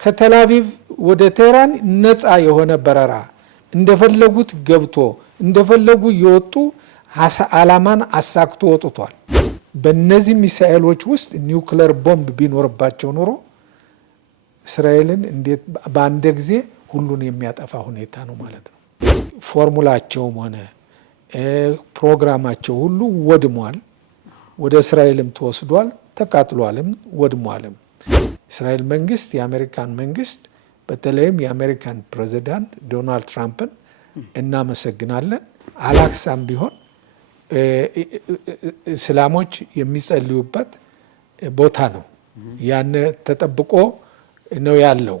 ከተላቪቭ ወደ ቴህራን ነፃ የሆነ በረራ እንደፈለጉት ገብቶ እንደፈለጉ ይወጡ አላማን አሳክቶ ወጥቷል። በእነዚህ ሚሳኤሎች ውስጥ ኒውክሌር ቦምብ ቢኖርባቸው ኖሮ እስራኤልን እንዴት በአንድ ጊዜ ሁሉን የሚያጠፋ ሁኔታ ነው ማለት ነው። ፎርሙላቸውም ሆነ ፕሮግራማቸው ሁሉ ወድሟል። ወደ እስራኤልም ተወስዷል፣ ተቃጥሏልም ወድሟልም። እስራኤል መንግስት፣ የአሜሪካን መንግስት በተለይም የአሜሪካን ፕሬዚዳንት ዶናልድ ትራምፕን እናመሰግናለን። አላክሳም ቢሆን እስላሞች የሚጸልዩበት ቦታ ነው። ያን ተጠብቆ ነው ያለው።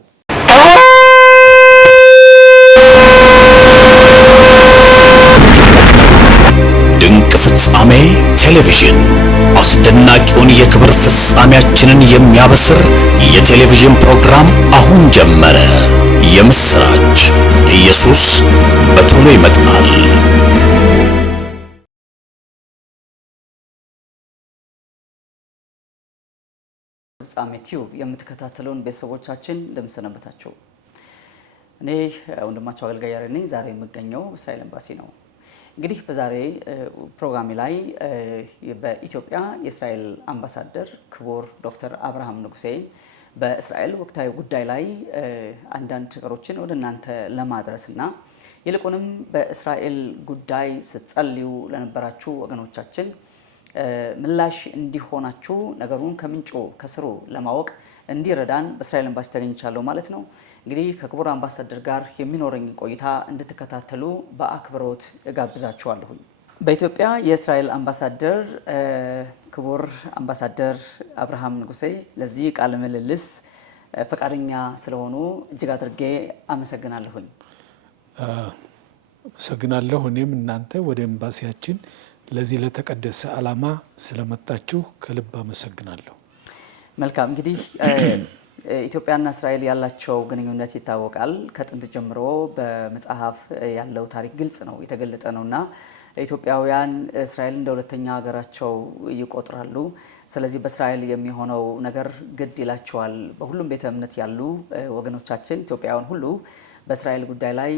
ድንቅ ፍጻሜ ቴሌቪዥን አስደናቂውን የክብር ፍጻሜያችንን የሚያበስር የቴሌቪዥን ፕሮግራም አሁን ጀመረ። የምስራች! ኢየሱስ በቶሎ ይመጣል። ፍጻሜ ቲዩብ የምትከታተሉን ቤተሰቦቻችን እንደምሰነበታችሁ። እኔ ወንድማቸው አገልጋይ ያሬድ ነኝ። ዛሬ የምገኘው እስራኤል ኤምባሲ ነው። እንግዲህ በዛሬ ፕሮግራሜ ላይ በኢትዮጵያ የእስራኤል አምባሳደር ክቡር ዶክተር አብርሃም ንጉሴ በእስራኤል ወቅታዊ ጉዳይ ላይ አንዳንድ ነገሮችን ወደ እናንተ ለማድረስና ይልቁንም በእስራኤል ጉዳይ ስትጸልዩ ለነበራችሁ ወገኖቻችን ምላሽ እንዲሆናችሁ ነገሩን ከምንጩ ከስሩ ለማወቅ እንዲረዳን በእስራኤል ኤምባሲ ተገኝቻለሁ ማለት ነው። እንግዲህ ከክቡር አምባሳደር ጋር የሚኖረኝ ቆይታ እንድትከታተሉ በአክብሮት እጋብዛችኋለሁኝ። በኢትዮጵያ የእስራኤል አምባሳደር ክቡር አምባሳደር አብርሃም ንጉሴ ለዚህ ቃለ ምልልስ ፈቃደኛ ስለሆኑ እጅግ አድርጌ አመሰግናለሁኝ። አመሰግናለሁ። እኔም እናንተ ወደ ኤምባሲያችን ለዚህ ለተቀደሰ ዓላማ ስለመጣችሁ ከልብ አመሰግናለሁ። መልካም። እንግዲህ ኢትዮጵያና እስራኤል ያላቸው ግንኙነት ይታወቃል። ከጥንት ጀምሮ በመጽሐፍ ያለው ታሪክ ግልጽ ነው፣ የተገለጠ ነውና ኢትዮጵያውያን እስራኤል እንደ ሁለተኛ ሀገራቸው ይቆጥራሉ። ስለዚህ በእስራኤል የሚሆነው ነገር ግድ ይላቸዋል። በሁሉም ቤተ እምነት ያሉ ወገኖቻችን ኢትዮጵያውያን ሁሉ በእስራኤል ጉዳይ ላይ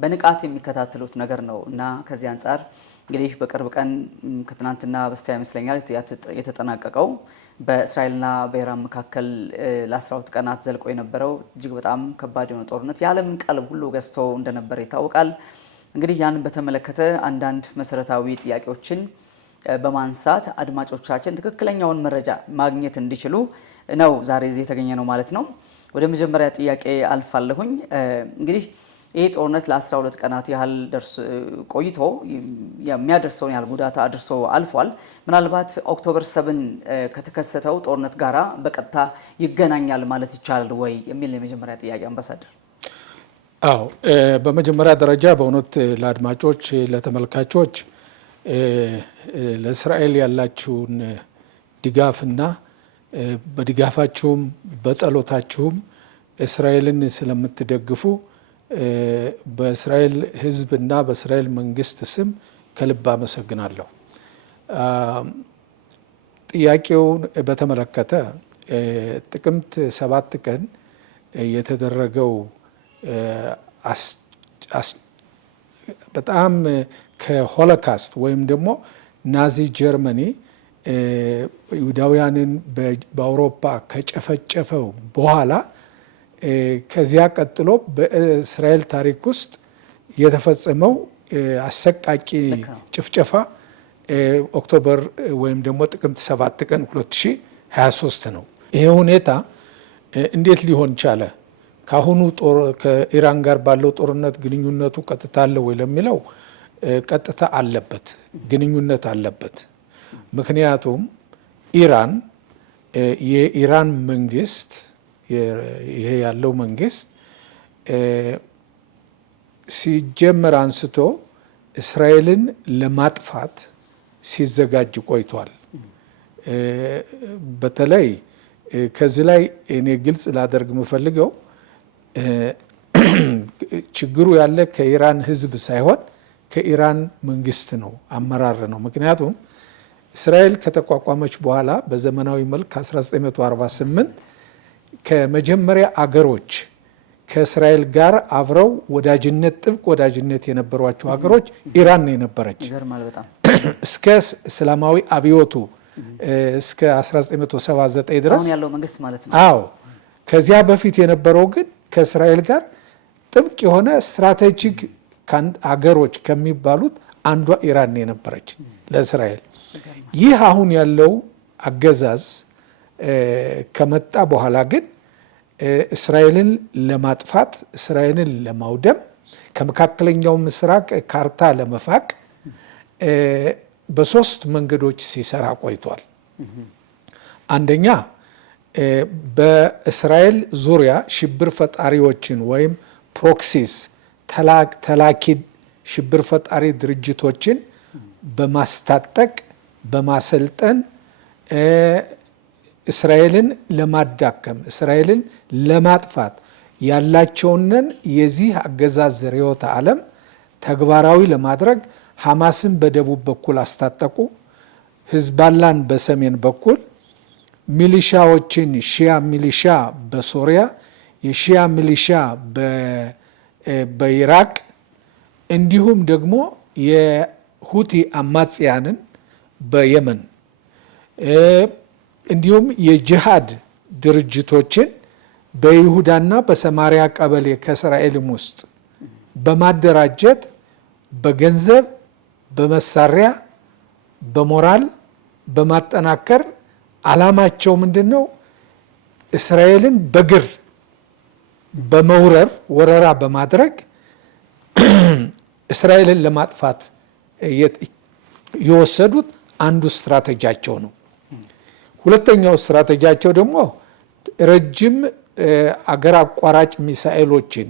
በንቃት የሚከታተሉት ነገር ነው እና ከዚህ አንጻር እንግዲህ በቅርብ ቀን ከትናንትና በስቲያ ይመስለኛል የተጠናቀቀው በእስራኤልና በኢራን መካከል ለ12 ቀናት ዘልቆ የነበረው እጅግ በጣም ከባድ የሆነ ጦርነት የዓለምን ቀልብ ሁሉ ገዝቶ እንደነበረ ይታወቃል። እንግዲህ ያንን በተመለከተ አንዳንድ መሰረታዊ ጥያቄዎችን በማንሳት አድማጮቻችን ትክክለኛውን መረጃ ማግኘት እንዲችሉ ነው ዛሬ እዚህ የተገኘ ነው ማለት ነው። ወደ መጀመሪያ ጥያቄ አልፋለሁኝ። እንግዲህ ይህ ጦርነት ለ12 ቀናት ያህል ቆይቶ የሚያደርሰውን ያህል ጉዳት አድርሶ አልፏል። ምናልባት ኦክቶበር 7 ከተከሰተው ጦርነት ጋራ በቀጥታ ይገናኛል ማለት ይቻላል ወይ የሚል የመጀመሪያ ጥያቄ አምባሳደር። አዎ፣ በመጀመሪያ ደረጃ በእውነት ለአድማጮች ለተመልካቾች ለእስራኤል ያላችሁን ድጋፍና በድጋፋችሁም በጸሎታችሁም እስራኤልን ስለምትደግፉ በእስራኤል ሕዝብና በእስራኤል መንግስት ስም ከልብ አመሰግናለሁ። ጥያቄውን በተመለከተ ጥቅምት 7 ቀን የተደረገው በጣም ከሆሎካስት ወይም ደግሞ ናዚ ጀርመኒ ይሁዳውያንን በአውሮፓ ከጨፈጨፈው በኋላ ከዚያ ቀጥሎ በእስራኤል ታሪክ ውስጥ የተፈጸመው አሰቃቂ ጭፍጨፋ ኦክቶበር ወይም ደግሞ ጥቅምት 7 ቀን 2023 ነው። ይሄ ሁኔታ እንዴት ሊሆን ቻለ? ካሁኑ ከኢራን ጋር ባለው ጦርነት ግንኙነቱ ቀጥታ አለ ወይ ለሚለው ቀጥታ አለበት፣ ግንኙነት አለበት። ምክንያቱም ኢራን የኢራን መንግስት ይሄ ያለው መንግስት ሲጀመር አንስቶ እስራኤልን ለማጥፋት ሲዘጋጅ ቆይቷል። በተለይ ከዚህ ላይ እኔ ግልጽ ላደርግ የምፈልገው ችግሩ ያለ ከኢራን ህዝብ ሳይሆን ከኢራን መንግስት ነው፣ አመራር ነው። ምክንያቱም እስራኤል ከተቋቋመች በኋላ በዘመናዊ መልክ 1948 ከመጀመሪያ አገሮች ከእስራኤል ጋር አብረው ወዳጅነት ጥብቅ ወዳጅነት የነበሯቸው ሀገሮች ኢራን ነው የነበረች እስከ እስላማዊ አብዮቱ እስከ 1979 ድረስ አሁን ያለው መንግስት ማለት ነው። አዎ ከዚያ በፊት የነበረው ግን ከእስራኤል ጋር ጥብቅ የሆነ ስትራቴጂክ አገሮች ከሚባሉት አንዷ ኢራን የነበረች ለእስራኤል። ይህ አሁን ያለው አገዛዝ ከመጣ በኋላ ግን እስራኤልን ለማጥፋት እስራኤልን ለማውደም ከመካከለኛው ምስራቅ ካርታ ለመፋቅ በሶስት መንገዶች ሲሰራ ቆይቷል። አንደኛ በእስራኤል ዙሪያ ሽብር ፈጣሪዎችን ወይም ፕሮክሲስ ተላኪ ሽብር ፈጣሪ ድርጅቶችን በማስታጠቅ በማሰልጠን እስራኤልን ለማዳከም እስራኤልን ለማጥፋት ያላቸውንን የዚህ አገዛዝ ርዕዮተ ዓለም ተግባራዊ ለማድረግ ሐማስን በደቡብ በኩል አስታጠቁ፣ ሂዝቦላን በሰሜን በኩል፣ ሚሊሻዎችን ሺያ ሚሊሻ በሶሪያ፣ የሺያ ሚሊሻ በኢራቅ እንዲሁም ደግሞ የሁቲ አማጽያንን በየመን እንዲሁም የጂሃድ ድርጅቶችን በይሁዳና በሰማሪያ ቀበሌ ከእስራኤልም ውስጥ በማደራጀት በገንዘብ በመሳሪያ በሞራል በማጠናከር ዓላማቸው ምንድነው? እስራኤልን በግር በመውረር ወረራ በማድረግ እስራኤልን ለማጥፋት የወሰዱት አንዱ ስትራቴጂያቸው ነው። ሁለተኛው ስትራቴጂያቸው ደግሞ ረጅም አገር አቋራጭ ሚሳኤሎችን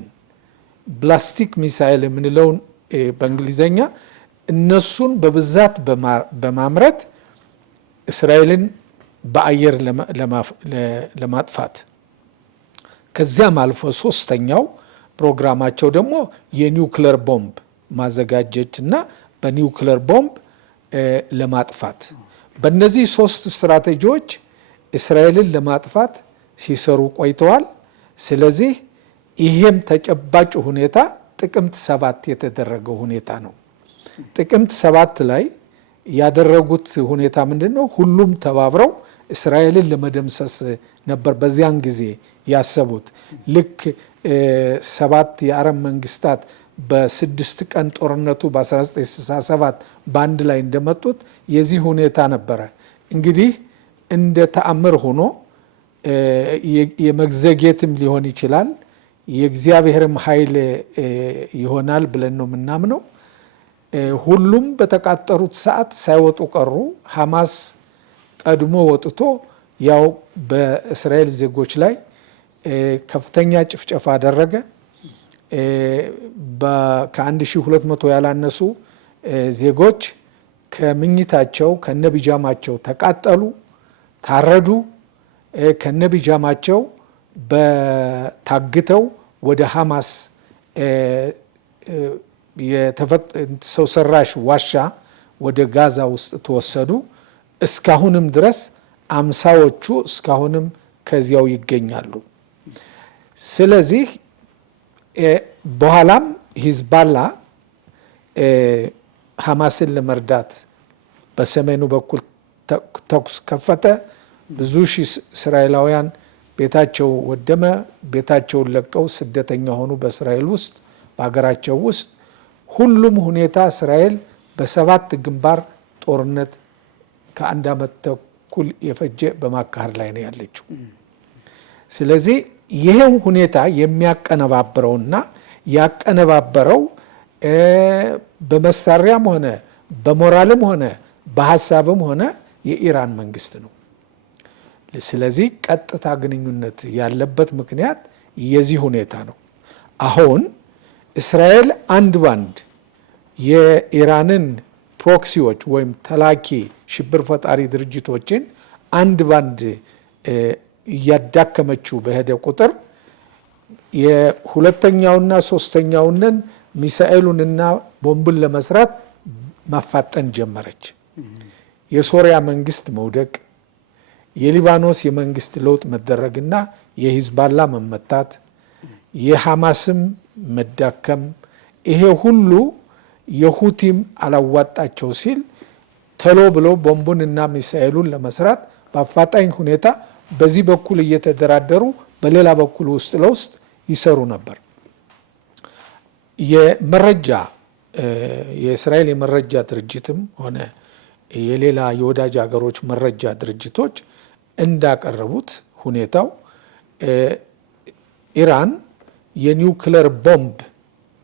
ብላስቲክ ሚሳኤል የምንለውን በእንግሊዘኛ እነሱን በብዛት በማምረት እስራኤልን በአየር ለማጥፋት ከዚያም አልፎ ሶስተኛው ፕሮግራማቸው ደግሞ የኒውክሌር ቦምብ ማዘጋጀትና በኒውክሌር ቦምብ ለማጥፋት በእነዚህ ሶስት ስትራቴጂዎች እስራኤልን ለማጥፋት ሲሰሩ ቆይተዋል። ስለዚህ ይሄም ተጨባጭ ሁኔታ ጥቅምት 7 የተደረገው ሁኔታ ነው። ጥቅምት 7 ላይ ያደረጉት ሁኔታ ምንድነው? ሁሉም ተባብረው እስራኤልን ለመደምሰስ ነበር በዚያን ጊዜ ያሰቡት። ልክ 7 የአረብ መንግስታት በ6 ቀን ጦርነቱ በ1967 በአንድ ላይ እንደመጡት የዚህ ሁኔታ ነበረ። እንግዲህ እንደ ተአምር ሆኖ የመግዘጌትም ሊሆን ይችላል የእግዚአብሔርም ኃይል ይሆናል ብለን ነው የምናምነው። ሁሉም በተቃጠሩት ሰዓት ሳይወጡ ቀሩ። ሐማስ ቀድሞ ወጥቶ ያው በእስራኤል ዜጎች ላይ ከፍተኛ ጭፍጨፋ አደረገ። ከ1200 ያላነሱ ዜጎች ከምኝታቸው ከነቢጃማቸው ተቃጠሉ፣ ታረዱ። ከነቢጃማቸው በታግተው ወደ ሐማስ ሰው ሰራሽ ዋሻ ወደ ጋዛ ውስጥ ተወሰዱ። እስካሁንም ድረስ 50ዎቹ እስካሁንም ከዚያው ይገኛሉ። ስለዚህ በኋላም ሂዝቦላ ሐማስን ለመርዳት በሰሜኑ በኩል ተኩስ ከፈተ። ብዙ ሺህ እስራኤላውያን ቤታቸው ወደመ። ቤታቸውን ለቀው ስደተኛ ሆኑ። በእስራኤል ውስጥ በሀገራቸው ውስጥ ሁሉም ሁኔታ እስራኤል በ7 ግንባር ጦርነት ከ1 ዓመት ተኩል የፈጀ በማካሄድ ላይ ነው ያለችው። ስለዚህ ይሄው ሁኔታ የሚያቀነባብረውና ያቀነባበረው በመሳሪያም ሆነ በሞራልም ሆነ በሐሳብም ሆነ የኢራን መንግስት ነው። ስለዚህ ቀጥታ ግንኙነት ያለበት ምክንያት የዚህ ሁኔታ ነው። አሁን እስራኤል አንድ ባንድ የኢራንን ፕሮክሲዎች ወይም ተላኪ ሽብር ፈጣሪ ድርጅቶችን አንድ ባንድ እያዳከመችው በሄደ ቁጥር የሁለተኛውና ሶስተኛውንን ሚሳኤሉንና ቦምብን ለመስራት ማፋጠን ጀመረች። የሶሪያ መንግስት መውደቅ፣ የሊባኖስ የመንግስት ለውጥ መደረግና የሂዝባላ መመታት፣ የሐማስም መዳከም፣ ይሄ ሁሉ የሁቲም አላዋጣቸው ሲል ተሎ ብሎ ቦምቡንና ሚሳኤሉን ለመስራት በአፋጣኝ ሁኔታ በዚህ በኩል እየተደራደሩ በሌላ በኩል ውስጥ ለውስጥ ይሰሩ ነበር። የመረጃ የእስራኤል የመረጃ ድርጅትም ሆነ የሌላ የወዳጅ ሀገሮች መረጃ ድርጅቶች እንዳቀረቡት ሁኔታው ኢራን የኒውክለር ቦምብ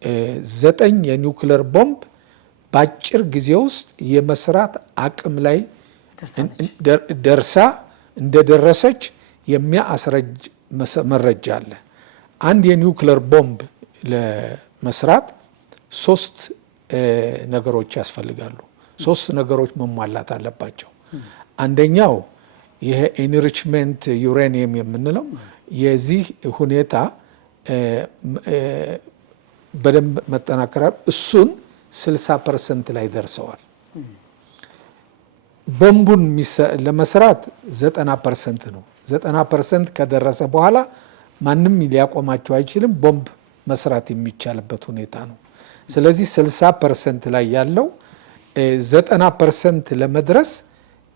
9 የኒውክለር ቦምብ በአጭር ጊዜ ውስጥ የመስራት አቅም ላይ ደርሳ እንደደረሰች የሚያስረጅ መረጃ አለ። አንድ የኒውክለር ቦምብ ለመስራት 3 ነገሮች ያስፈልጋሉ። 3 ነገሮች መሟላት አለባቸው። አንደኛው ይሄ ኢንሪችመንት ዩሬኒየም የምንለው የዚህ ሁኔታ በደንብ መጠናከር፣ እሱን 60% ላይ ደርሰዋል። ቦምቡን ለመስራት 90% ነው። 90% ከደረሰ በኋላ ማንም ሊያቆማቸው አይችልም። ቦምብ መስራት የሚቻልበት ሁኔታ ነው። ስለዚህ 60% ላይ ያለው 90% ለመድረስ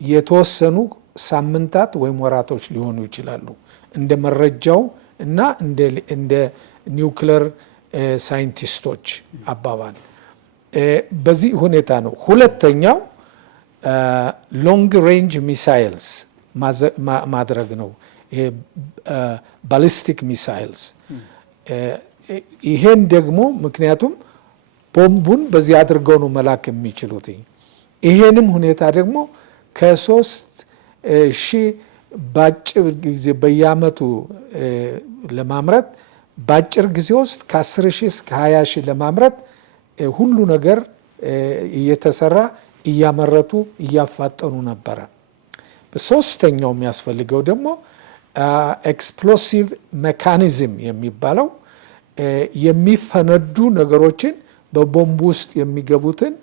የተወሰኑ ሳምንታት ወይም ወራቶች ሊሆኑ ይችላሉ እንደ መረጃው እና እንደ ኒውክለር ሳይንቲስቶች አባባል። በዚህ ሁኔታ ነው። ሁለተኛው ሎንግ ሬንጅ ሚሳይልስ ማድረግ ነው። ባሊስቲክ ሚሳይልስ ይሄን ደግሞ ምክንያቱም ቦምቡን በዚህ አድርገው ነው መላክ የሚችሉት። ይሄንም ሁኔታ ደግሞ ከ3,000 ባጭር ጊዜ በየአመቱ ለማምረት ባጭር ጊዜ ውስጥ ከ10,000 እስከ 20,000 ለማምረት ሁሉ ነገር እየተሰራ እያመረቱ እያፋጠኑ ነበረ። ሶስተኛው የሚያስፈልገው ደግሞ ኤክስፕሎሲቭ ሜካኒዝም የሚባለው የሚፈነዱ ነገሮችን በቦምብ ውስጥ የሚገቡትን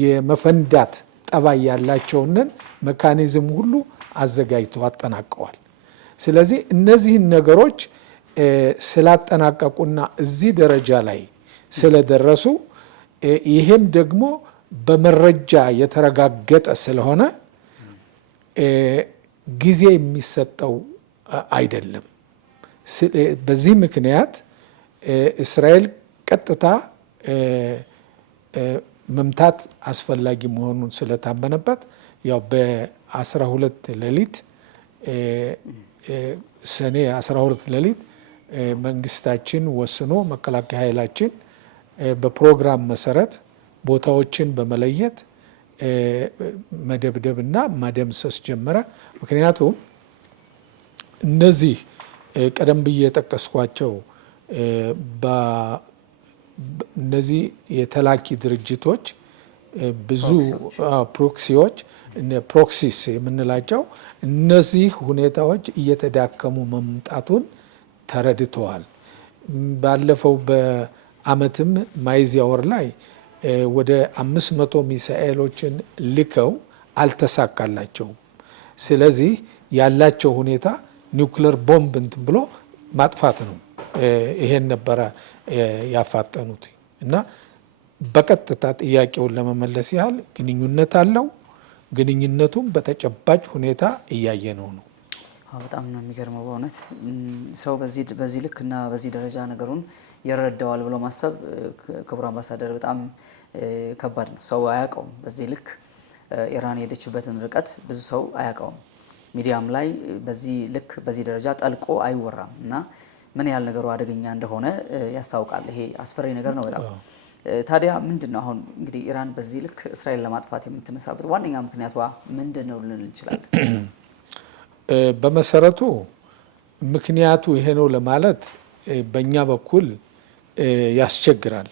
የመፈንዳት ጠባይ ያላቸውን ሜካኒዝም ሁሉ አዘጋጅተው አጠናቀዋል። ስለዚህ እነዚህን ነገሮች ስላጠናቀቁና እዚህ ደረጃ ላይ ስለደረሱ ይሄም ደግሞ በመረጃ የተረጋገጠ ስለሆነ ጊዜ የሚሰጠው አይደለም። በዚህ ምክንያት እስራኤል ቀጥታ መምታት አስፈላጊ መሆኑን ስለታመነበት ያው በ12 ሌሊት ሰኔ 12 ሌሊት መንግስታችን ወስኖ መከላከያ ኃይላችን በፕሮግራም መሰረት ቦታዎችን በመለየት መደብደብና ማደምሰስ ጀመረ። ምክንያቱም እነዚህ ቀደም ብዬ የጠቀስኳቸው እነዚህ የተላኪ ድርጅቶች ብዙ ፕሮክሲዎች ፕሮክሲስ የምንላቸው እነዚህ ሁኔታዎች እየተዳከሙ መምጣቱን ተረድተዋል። ባለፈው በአመትም ሚያዝያ ወር ላይ ወደ 500 ሚሳኤሎችን ልከው አልተሳካላቸውም። ስለዚህ ያላቸው ሁኔታ ኒውክሌር ቦምብ እንትን ብሎ ማጥፋት ነው። ይሄን ነበረ ያፋጠኑት እና በቀጥታ ጥያቄውን ለመመለስ ያህል ግንኙነት አለው። ግንኙነቱም በተጨባጭ ሁኔታ እያየነው ነው። በጣም ነው የሚገርመው በእውነት ሰው በዚህ ልክ እና በዚህ ደረጃ ነገሩን ይረዳዋል ብሎ ማሰብ ክቡር አምባሳደር በጣም ከባድ ነው። ሰው አያውቀውም። በዚህ ልክ ኢራን የሄደችበትን ርቀት ብዙ ሰው አያውቀውም። ሚዲያም ላይ በዚህ ልክ በዚህ ደረጃ ጠልቆ አይወራም እና ምን ያህል ነገሩ አደገኛ እንደሆነ ያስታውቃል። ይሄ አስፈሪ ነገር ነው በጣም። ታዲያ ምንድን ነው አሁን እንግዲህ ኢራን በዚህ ልክ እስራኤል ለማጥፋት የምትነሳበት ዋነኛ ምክንያቷ ምንድን ነው ልንል እንችላለን? በመሰረቱ ምክንያቱ ይሄ ነው ለማለት በእኛ በኩል ያስቸግራል።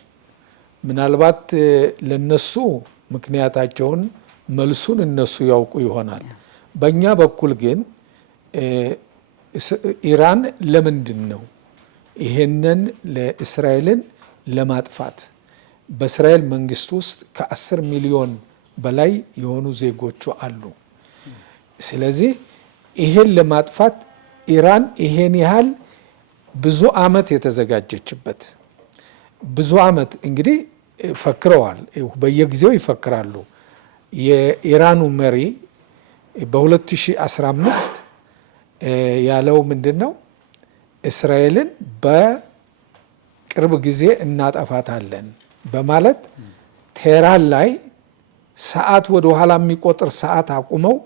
ምናልባት ለነሱ ምክንያታቸውን መልሱን እነሱ ያውቁ ይሆናል። በእኛ በኩል ግን ኢራን ለምንድን ነው ይሄንን ለእስራኤልን ለማጥፋት በእስራኤል መንግስት ውስጥ ከ10 ሚሊዮን በላይ የሆኑ ዜጎቹ አሉ። ስለዚህ ይሄን ለማጥፋት ኢራን ይሄን ያህል ብዙ ዓመት የተዘጋጀችበት ብዙ ዓመት እንግዲህ ፈክረዋል፣ በየጊዜው ይፈክራሉ። የኢራኑ መሪ በ2015 ያለው ምንድን ነው? እስራኤልን በቅርብ ጊዜ እናጠፋታለን በማለት ቴህራን ላይ ሰዓት ወደ ኋላ የሚቆጥር ሰዓት አቁመው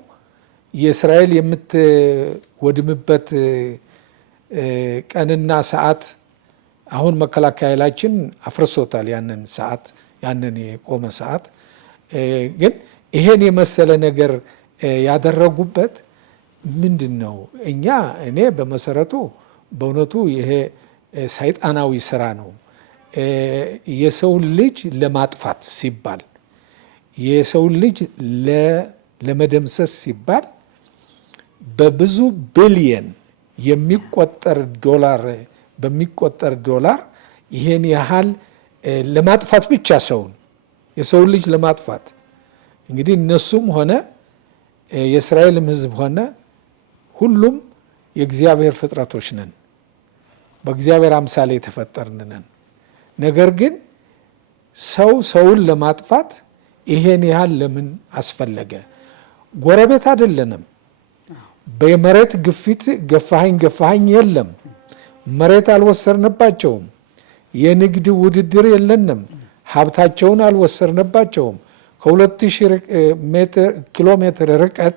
የእስራኤል የምትወድምበት ቀንና ሰዓት አሁን መከላከያ ኃይላችን አፍርሶታል። ያንን ሰዓት ያንን የቆመ ሰዓት ግን ይሄን የመሰለ ነገር ያደረጉበት ምንድን ነው? እኔ በመሰረቱ በእውነቱ ይሄ ሰይጣናዊ ስራ ነው። የሰውን ልጅ ለማጥፋት ሲባል የሰውን ልጅ ለመደምሰስ ሲባል በብዙ ቢሊየን የሚቆጠር ዶላር ይሄን ያህል ለማጥፋት ብቻ የሰውን ልጅ ለማጥፋት እንግዲህ እነሱም ሆነ የእስራኤልም ሕዝብ ሆነ ሁሉም የእግዚአብሔር ፍጥረቶች ነን፣ በእግዚአብሔር አምሳሌ የተፈጠርን ነን። ነገር ግን ሰውን ለማጥፋት ይሄን ያህል ለምን አስፈለገ? ጎረቤት አይደለንም። በመሬት ግፊት ገፋኸኝ የለም። መሬት አልወሰርንባቸውም። የንግድ ውድድር የለንም። ሀብታቸውን አልወሰርንባቸውም። ከ2000 ኪሎ ሜትር ርቀት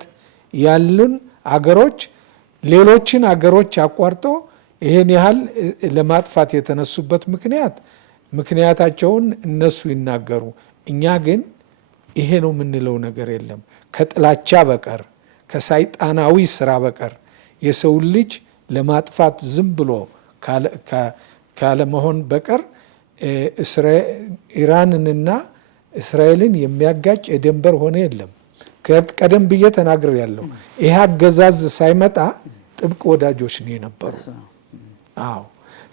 ያሉን አገሮች ሌሎችን አገሮች አቋርጦ ይሄን ያህል ለማጥፋት የተነሱበት ምክንያታቸውን እነሱ ይናገሩ። እኛ ግን ይሄ ነው የምንለው ነገር የለም። ከጥላቻ በቀር ከሰይጣናዊ ስራ በቀር የሰውን ልጅ ለማጥፋት ዝም ብሎ ካለመሆን በቀር ኢራንንና እስራኤልን የሚያጋጭ የድንበር ሆነ የለም። ቀደም ብዬ ተናግር ያለው ይህ አገዛዝ ሳይመጣ ጥብቅ ወዳጆች ነው የነበሩ። አዎ።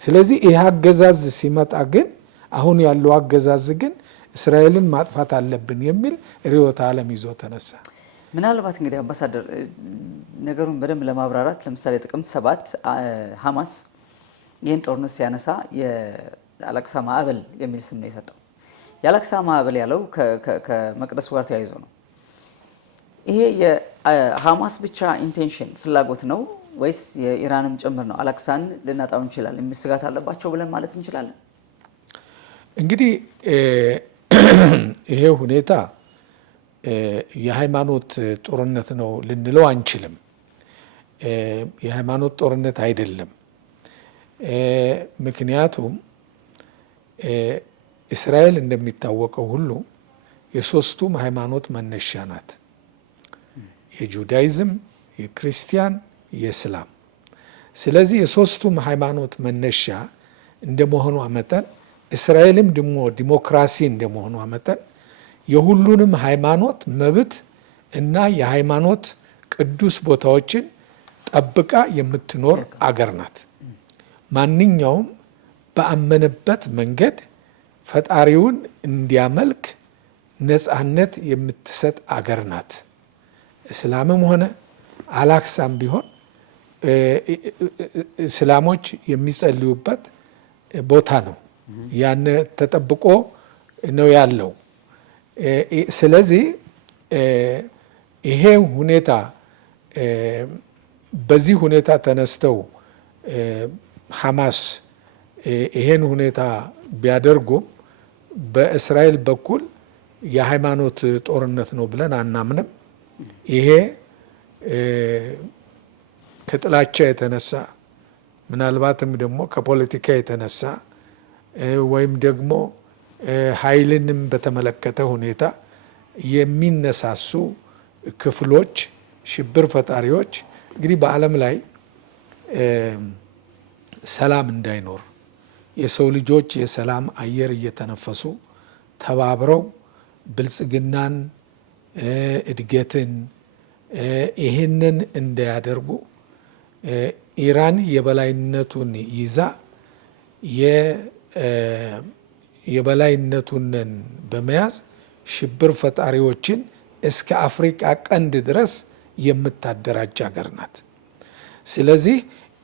ስለዚህ ይህ አገዛዝ ሲመጣ ግን አሁን ያለው አገዛዝ ግን እስራኤልን ማጥፋት አለብን የሚል ርዕዮተ ዓለም ይዞ ተነሳ። ምናልባት እንግዲህ አምባሳደር ነገሩን በደንብ ለማብራራት ለምሳሌ ጥቅምት 7 ሐማስ ይህን ጦርነት ሲያነሳ የአላቅሳ ማዕበል የሚል ስም ነው የሰጠው። የአላቅሳ ማዕበል ያለው ከመቅደሱ ጋር ተያይዞ ነው። ይሄ የሐማስ ብቻ ኢንቴንሽን ፍላጎት ነው ወይስ የኢራንም ጭምር ነው? አላቅሳን ልናጣው እንችላለን የሚል ስጋት አለባቸው ብለን ማለት እንችላለን? እንግዲህ ይሄ ሁኔታ የሃይማኖት ጦርነት ነው ልንለው አንችልም። የሃይማኖት ጦርነት አይደለም። ምክንያቱም እስራኤል እንደሚታወቀው ሁሉ የሶስቱም ሃይማኖት መነሻ ናት። የጁዳይዝም፣ የክርስቲያን፣ የእስላም። ስለዚህ የሶስቱም ሃይማኖት መነሻ እንደመሆኗ መጠን እስራኤልም ደግሞ ዲሞክራሲ እንደመሆኗ መጠን የሁሉንም ሃይማኖት መብት እና የሃይማኖት ቅዱስ ቦታዎችን ጠብቃ የምትኖር አገር ናት። ማንኛውም በአመነበት መንገድ ፈጣሪውን እንዲያመልክ ነፃነት የምትሰጥ አገር ናት። እስላምም ሆነ አላክሳም ቢሆን እስላሞች የሚጸልዩበት ቦታ ነው። ያን ተጠብቆ ነው ያለው። ስለዚህ ይሄ ሁኔታ በዚህ ሁኔታ ተነስተው ሐማስ ይሄን ሁኔታ ቢያደርጉም በእስራኤል በኩል የሃይማኖት ጦርነት ነው ብለን አናምንም። ይሄ ከጥላቻ የተነሳ ምናልባትም ደግሞ ከፖለቲካ የተነሳ ወይም ደግሞ ኃይልንም በተመለከተ ሁኔታ የሚነሳሱ ክፍሎች፣ ሽብር ፈጣሪዎች እንግዲህ በዓለም ላይ ሰላም እንዳይኖር የሰው ልጆች የሰላም አየር እየተነፈሱ ተባብረው ብልጽግናን፣ እድገትን ይህንን እንዳያደርጉ ኢራን የበላይነቱን ይዛ የበላይነቱን በመያዝ ሽብር ፈጣሪዎችን እስከ አፍሪካ ቀንድ ድረስ የምታደራጅ ሀገር ናት። ስለዚህ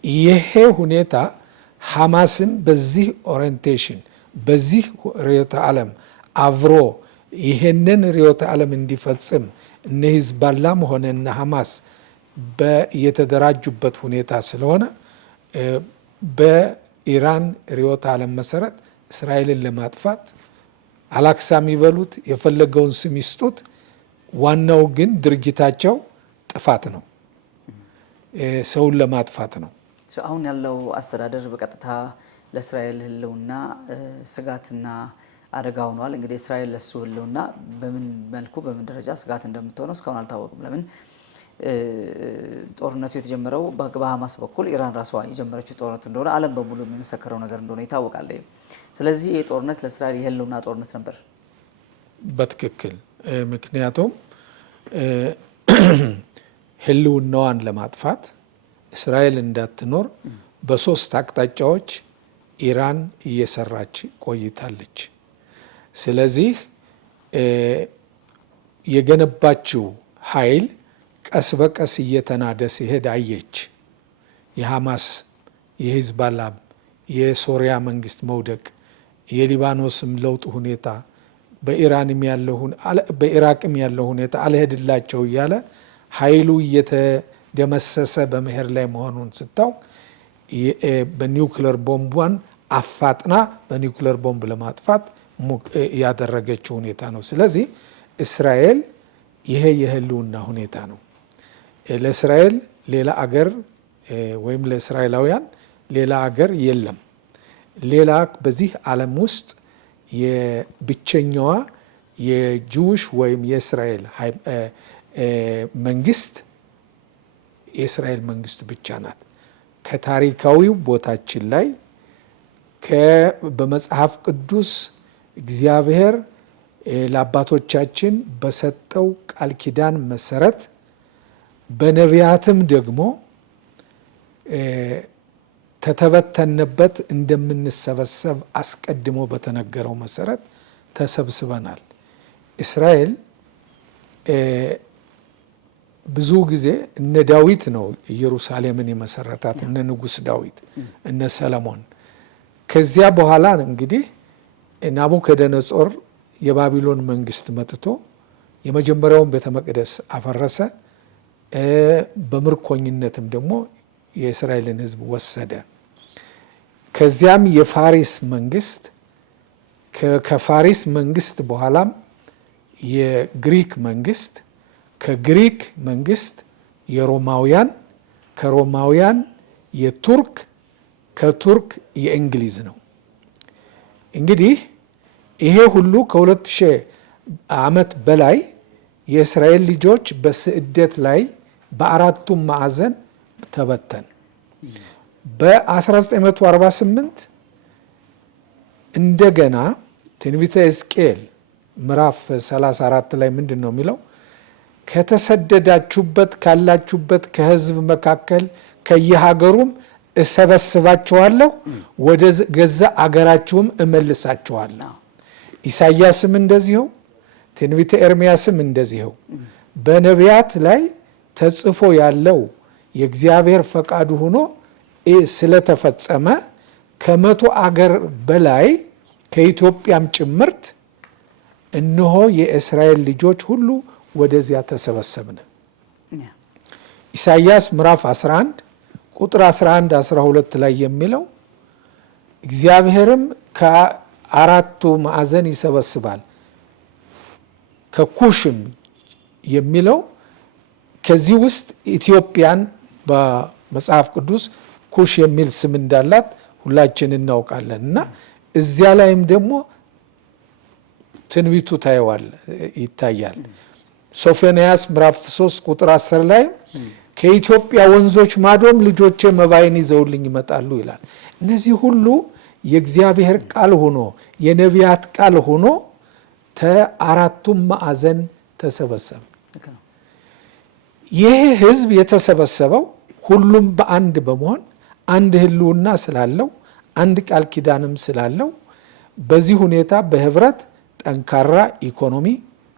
ይሄ ሁኔታ ሐማስን በዚህ ኦሪየንቴሽን በዚህ ርዕዮተ ዓለም አብሮ ይሄንን ርዕዮተ ዓለም እንዲፈጽም እነ ሂዝቦላም ሆነ እነ ሐማስ የተደራጁበት ሁኔታ ስለሆነ በኢራን ርዕዮተ ዓለም መሰረት እስራኤልን ለማጥፋት አላክሳ የሚበሉት የፈለገውን ስም ይስጡት፣ ዋናው ግን ድርጊታቸው ጥፋት ነው፣ ሰውን ለማጥፋት ነው። አሁን ያለው አስተዳደር በቀጥታ ለእስራኤል ህልውና ስጋትና አደጋ ሆኗል። እንግዲህ እስራኤል ለሱ ህልውና በምን መልኩ በምን ደረጃ ስጋት እንደምትሆነው እስካሁን አልታወቅም። ለምን ጦርነቱ የተጀመረው በሐማስ በኩል ኢራን ራሷ የጀመረችው ጦርነት እንደሆነ ዓለም በሙሉ የሚመሰከረው ነገር እንደሆነ ይታወቃል። ስለዚህ ይህ ጦርነት ለእስራኤል የህልውና ጦርነት ነበር በትክክል። ምክንያቱም ህልውናዋን ለማጥፋት እስራኤል እንዳትኖር በሶስት አቅጣጫዎች ኢራን እየሰራች ቆይታለች። ስለዚህ የገነባችው ኃይል ቀስ በቀስ እየተናደ ሲሄድ አየች። የሐማስ፣ የሂዝቦላም፣ የሶሪያ መንግስት መውደቅ፣ የሊባኖስም ለውጥ ሁኔታ፣ በኢራቅም ያለው ሁኔታ አልሄድላቸው እያለ ኃይሉ እየተደመሰሰ በመሄድ ላይ መሆኑን ስታውቅ በኒውክሌር ቦምቧን አፋጥና በኒውክሌር ቦምብ ለማጥፋት ያደረገችው ሁኔታ ነው። ስለዚህ እስራኤል ይሄ የህልውና ሁኔታ ነው። ለእስራኤል ሌላ አገር ወይም ለእስራኤላውያን ሌላ አገር የለም። ሌላ በዚህ ዓለም ውስጥ የብቸኛዋ የጅውሽ ወይም የእስራኤል መንግስት የእስራኤል መንግስት ብቻ ናት። ከታሪካዊው ቦታችን ላይ በመጽሐፍ ቅዱስ እግዚአብሔር ለአባቶቻችን በሰጠው ቃል ኪዳን መሰረት በነቢያትም ደግሞ ተተበተንበት እንደምንሰበሰብ አስቀድሞ በተነገረው መሰረት ተሰብስበናል። እስራኤል ብዙ ጊዜ እነ ዳዊት ነው ኢየሩሳሌምን የመሰረታት፣ እነ ንጉስ ዳዊት፣ እነ ሰለሞን። ከዚያ በኋላ እንግዲህ ናቡከደነጾር የባቢሎን መንግስት መጥቶ የመጀመሪያውን ቤተ መቅደስ አፈረሰ። በምርኮኝነትም ደግሞ የእስራኤልን ሕዝብ ወሰደ። ከዚያም የፋሪስ መንግስት፣ ከፋሪስ መንግስት በኋላም የግሪክ መንግስት፣ ከግሪክ መንግስት የሮማውያን፣ ከሮማውያን የቱርክ፣ ከቱርክ የእንግሊዝ ነው። እንግዲህ ይሄ ሁሉ ከ2000 ዓመት በላይ የእስራኤል ልጆች በስደት ላይ በአራቱም ማዕዘን ተበተን። በ1948 እንደገና ትንቢተ ሕዝቅኤል ምዕራፍ 34 ላይ ምንድን ነው የሚለው? ከተሰደዳችሁበት ካላችሁበት ከህዝብ መካከል ከየሀገሩም እሰበስባችኋለሁ፣ ወደ ገዛ አገራችሁም እመልሳችኋለሁ። ኢሳያስም እንደዚህው፣ ትንቢተ ኤርምያስም እንደዚህው በነቢያት ላይ ተጽፎ ያለው የእግዚአብሔር ፈቃዱ ሆኖ ስለተፈጸመ ከ100 አገር በላይ ከኢትዮጵያም ጭምርት እነሆ የእስራኤል ልጆች ሁሉ ወደዚያ ተሰበሰብን። ኢሳያስ ምዕራፍ 11 ቁጥር 11 12 ላይ የሚለው እግዚአብሔርም ከአራቱ ማዕዘን ይሰበስባል ከኩሽም የሚለው ከዚህ ውስጥ ኢትዮጵያን በመጽሐፍ ቅዱስ ኩሽ የሚል ስም እንዳላት ሁላችን እናውቃለን። እና እዚያ ላይም ደግሞ ትንቢቱ ይታያል። ሶፎንያስ ምዕራፍ 3 ቁጥር 10 ላይ ከኢትዮጵያ ወንዞች ማዶም ልጆቼ መባይን ይዘውልኝ ይመጣሉ ይላል። እነዚህ ሁሉ የእግዚአብሔር ቃል ሆኖ የነቢያት ቃል ሆኖ አራቱም ማዕዘን ተሰበሰበ። ይህ ህዝብ የተሰበሰበው ሁሉም በአንድ በመሆን አንድ ህልውና ስላለው አንድ ቃል ኪዳንም ስላለው በዚህ ሁኔታ በህብረት ጠንካራ ኢኮኖሚ፣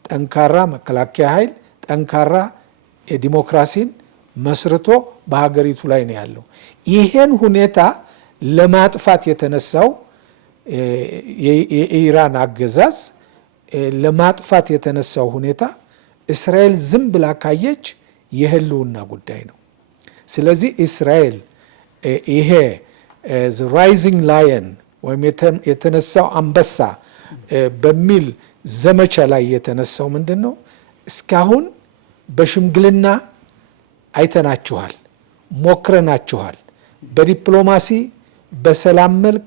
ጠንካራ መከላከያ ኃይል፣ ጠንካራ የዲሞክራሲን መስርቶ በሀገሪቱ ላይ ነው ያለው። ይሄን ሁኔታ ለማጥፋት የተነሳው የኢራን አገዛዝ ለማጥፋት የተነሳው ሁኔታ እስራኤል ዝም ብላ ካየች የህልውና ጉዳይ ነው። ስለዚህ እስራኤል ይሄ ራይዚንግ ላየን ወይም የተነሳው አንበሳ በሚል ዘመቻ ላይ የተነሳው ምንድን ነው? እስካሁን በሽምግልና አይተናችኋል፣ ሞክረናችኋል፣ በዲፕሎማሲ በሰላም መልክ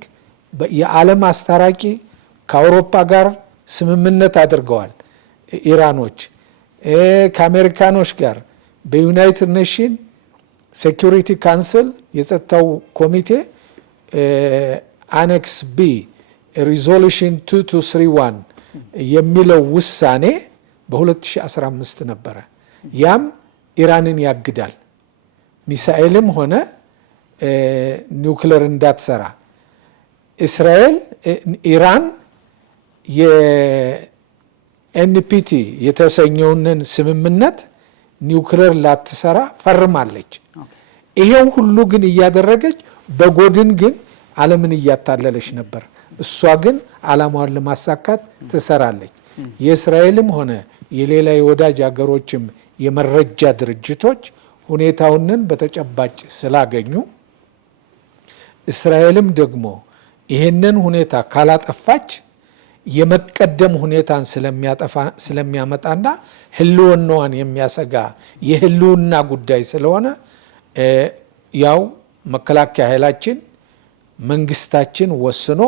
የዓለም አስታራቂ ከአውሮፓ ጋር ስምምነት አድርገዋል ኢራኖች፣ ከአሜሪካኖች ጋር በዩናይትድ ኔሽን ሴኩሪቲ ካውንስል የጸጥታው ኮሚቴ አኔክስ ቢ ሪዞሉሽን 2231 የሚለው ውሳኔ በ2015 ነበረ። ያም ኢራንን ያግዳል፣ ሚሳኤልም ሆነ ኒውክሌር እንዳትሰራ። እስራኤል ኢራን የኤንፒቲ የተሰኘውን ስምምነት ኒውክሌር ላትሰራ ፈርማለች። ይሄው ሁሉ ግን እያደረገች በጎድን ግን ዓለምን እያታለለች ነበር። እሷ ግን ዓላማዋን ለማሳካት ትሰራለች። የእስራኤልም ሆነ የሌላ የወዳጅ ሀገሮችም የመረጃ ድርጅቶች ሁኔታውንን በተጨባጭ ስላገኙ እስራኤልም ደግሞ ይሄንን ሁኔታ ካላጠፋች የመቀደም ሁኔታን ስለሚያመጣና ህልውናዋን የሚያሰጋ የህልውና ጉዳይ ስለሆነ ያው መከላከያ ኃይላችን መንግስታችን ወስኖ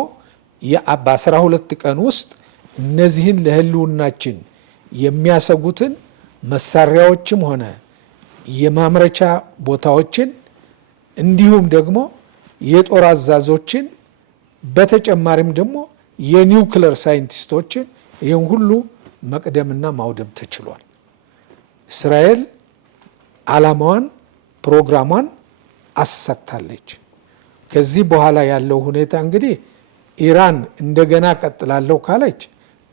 በ12 ቀን ውስጥ እነዚህን ለህልውናችን የሚያሰጉትን መሳሪያዎችም ሆነ የማምረቻ ቦታዎችን እንዲሁም ደግሞ የጦር አዛዦችን በተጨማሪም ደግሞ የኒውክሌር ሳይንቲስቶችን ይህን ሁሉ መቅደምና ማውደም ተችሏል። እስራኤል ዓላማዋን ፕሮግራሟን አሳክታለች። ከዚህ በኋላ ያለው ሁኔታ እንግዲህ ኢራን እንደገና ቀጥላለሁ ካለች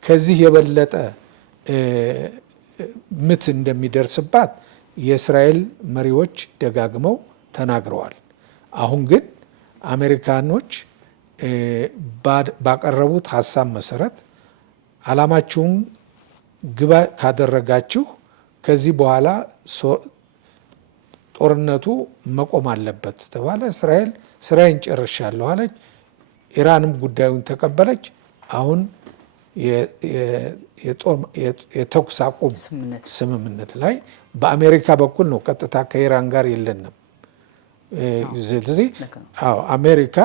ከዚህ የበለጠ ምት እንደሚደርስባት የእስራኤል መሪዎች ደጋግመው ተናግረዋል። አሁን ግን አሜሪካኖች ባቀረቡት ሀሳብ መሰረት ዓላማችሁን ግባ ካደረጋችሁ ከዚህ በኋላ ጦርነቱ መቆም አለበት ተባለ። እስራኤል ስራዬን ጨርሻለሁ አለች። ኢራንም ጉዳዩን ተቀበለች። አሁን የተኩስ አቁም ስምምነት ላይ በአሜሪካ በኩል ነው፣ ቀጥታ ከኢራን ጋር የለንም። ስለዚህ አሜሪካ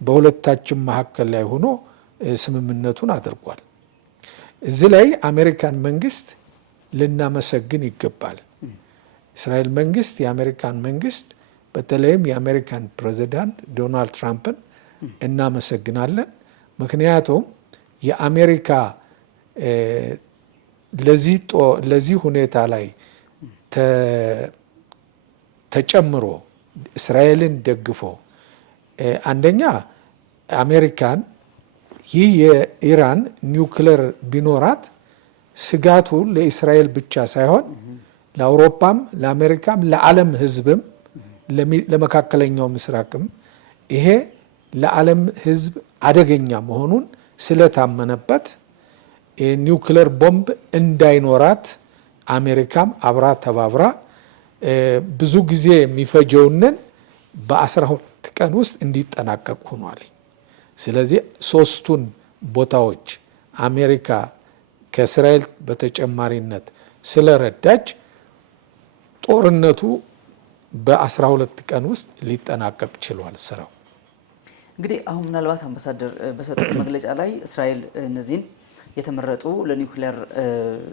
በሁለታችን መካከል ላይ ሆኖ ስምምነቱን አድርጓል። እዚህ ላይ አሜሪካን መንግስት ልናመሰግን ይገባል። እስራኤል መንግስት፣ የአሜሪካን መንግስት፣ በተለይም የአሜሪካን ፕሬዚዳንት ዶናልድ ትራምፕን እናመሰግናለን። ምክንያቱም የአሜሪካ ለዚህ ሁኔታ ላይ ተጨምሮ እስራኤልን ደግፎ አንደኛ አሜሪካን ይህ የኢራን ኒውክሌር ቢኖራት ስጋቱ ለእስራኤል ብቻ ሳይሆን ለአውሮፓም፣ ለአሜሪካም፣ ለዓለም ህዝብም፣ ለመካከለኛው ምስራቅም ይሄ ለዓለም ህዝብ አደገኛ መሆኑን ስለታመነበት ኒውክሌር ቦምብ እንዳይኖራት አሜሪካም አብራ ተባብራ ብዙ ጊዜ የሚፈጀውንን በ12 ቀን ውስጥ እንዲጠናቀቅ ሆኗል። ስለዚህ ሶስቱን ቦታዎች አሜሪካ ከእስራኤል በተጨማሪነት ስለረዳች ጦርነቱ በ12 ቀን ውስጥ ሊጠናቀቅ ችሏል ስራው። እንግዲህ አሁን ምናልባት አምባሳደር በሰጡት መግለጫ ላይ እስራኤል እነዚህን የተመረጡ ለኒውክሌር